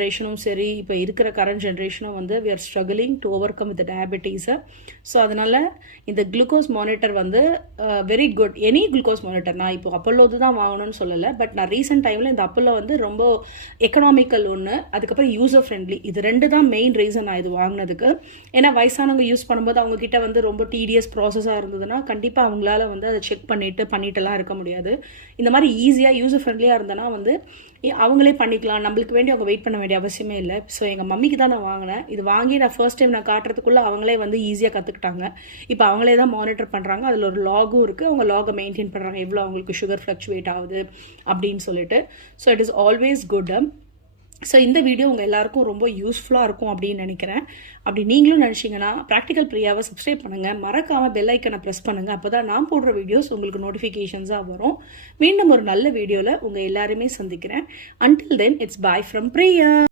ஜென்ரேஷனும் சரி, இப்போ இருக்கிற கரண்ட் ஜென்ரேஷனும் வந்து we are struggling to overcome with டயபெட்டிஸை. ஸோ அதனால் இந்த குளுக்கோஸ் மானிட்டர் வந்து very good. Any glucose monitor, நான் இப்போ அப்பல்லோது தான் வாங்கணும்னு சொல்லலை, பட் நான் ரீசெண்ட் டைமில் இந்த அப்பல்லோ வந்து ரொம்ப எக்கனாமிக்கல் ஒன்று, அதுக்கப்புறம் யூசர் ஃப்ரெண்ட்லி, இது 2 தான் மெயின் ரீசன் நான் இது வாங்கினதுக்கு. ஏன்னா வயசானவங்க யூஸ் பண்ணும்போது அவங்கக்கிட்ட வந்து ரொம்ப டிடிஎஸ் ப்ராசஸாக இருந்ததுன்னா கண்டிப்பாக அவங்களால வந்து அதை செக் பண்ணிட்டுலாம் இருக்க முடியாது. இந்த மாதிரி ஈஸியாக யூசர் ஃப்ரெண்ட்லியாக இருந்தனா வந்து அவங்களே பண்ணிக்கலாம், நம்மளுக்கு வேண்டி அவங்க வெயிட் பண்ண வேண்டிய அவசியமே இல்லை. ஸோ எங்கள் மம்மிக்கு தான் நான் வாங்கினேன். இது வாங்கி நான் ஃபர்ஸ்ட் டைம் நான் காட்டுறதுக்குள்ளே அவங்களே வந்து ஈஸியாக கற்றுக்கிட்டாங்க. இப்போ அவங்களே தான் மானிட்டர் பண்ணுறாங்க. அதில் ஒரு லாகும் இருக்குது, அவங்க லாகை மெயின்டைன் பண்ணுறாங்க, எவ்வளோ அவங்களுக்கு சுகர் ஃப்ளக்சுவேட் ஆகுது அப்படின்னு சொல்லிட்டு. So it is always good. So இந்த வீடியோ உங்கள் எல்லாருக்கும் ரொம்ப யூஸ்ஃபுல்லாக இருக்கும் அப்படின்னு நினைக்கிறேன். அப்படி நீங்களும் நினச்சிங்கன்னா ப்ராக்டிக்கல் பிரியாவை சப்ஸ்கிரைப் பண்ணுங்கள், மறக்காமல் பெல் ஐக்கனை ப்ரெஸ் பண்ணுங்கள். அப்போ தான் நான் போடுற வீடியோஸ் உங்களுக்கு நோட்டிஃபிகேஷன்ஸாக வரும். மீண்டும் ஒரு நல்ல வீடியோவில் உங்கள் எல்லாருமே சந்திக்கிறேன். Until then, it's bye from Priya.